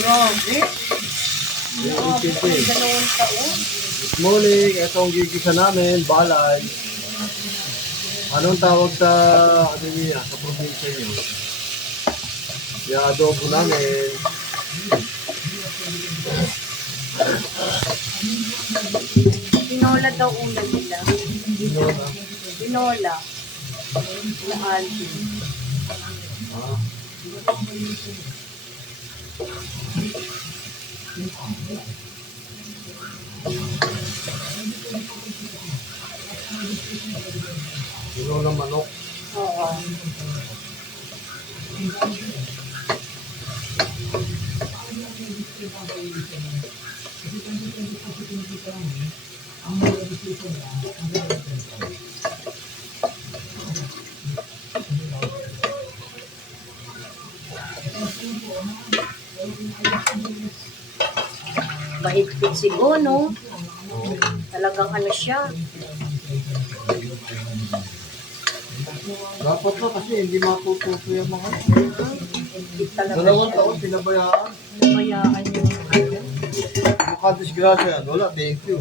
Grabe. Intindi. Dalawang taon. Good morning, itong gigisa namin, balay. Anong tawag sa, ano niya, sa probinsya niyo? Yung adobo namin. Pinola daw ulam nila. Tinola. Pinola. Na Alvin. Ah. Tinola manok. Oo. Mahigpit si Gono. Talagang ano siya. Dapat na kasi hindi matututo yung mga. Hindi talaga Dalawang siya. taon pinabayaan. Bayaan yung ano. Mukha disgrasya yan. Wala, thank you.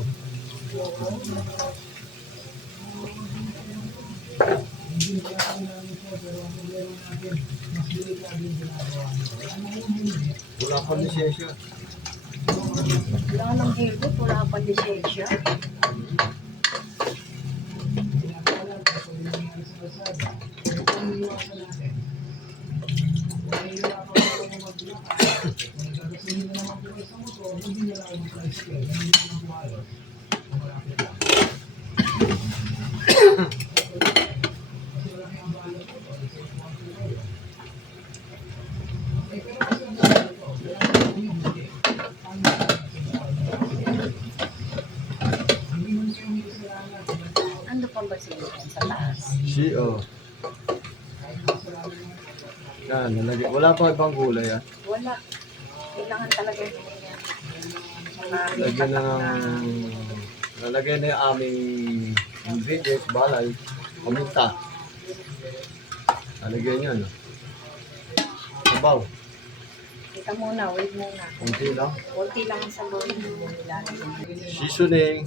Wala pa lisensya. Wala nang hilot, wala pa lisensya. Ano pa ba sila sa taas? CO. Yan, nalagay. Wala pa ibang gulay ah. Wala. Kailangan talaga yung Lagyan ng... Nalagay na yung aming ingredients, balay, paminta. Nalagay niyo, no? Sabaw. Kita muna, wait muna. Kunti lang. Kunti lang ang sabaw yung nilalagay. Seasoning.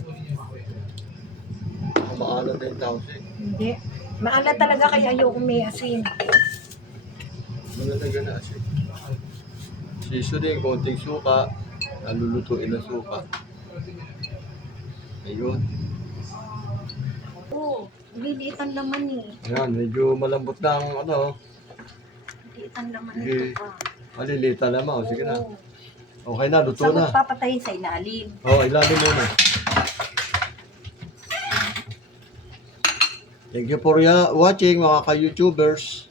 Maalat na yung tawag siya. Hindi. Maalat talaga kaya ayoko may asin. Nalagay na asin. Seasoning, konting suka. Nalulutuin na suka. Ayun. Oo, liliitan naman eh. Ayan, medyo malambot na ang ano. Liliitan naman Sige. ito pa. Malilita naman. O, sige na. Oo. Okay na, luto Saan na. magpapatayin sa ilalim? Oo, ilalim muna. Thank you for watching mga ka-YouTubers.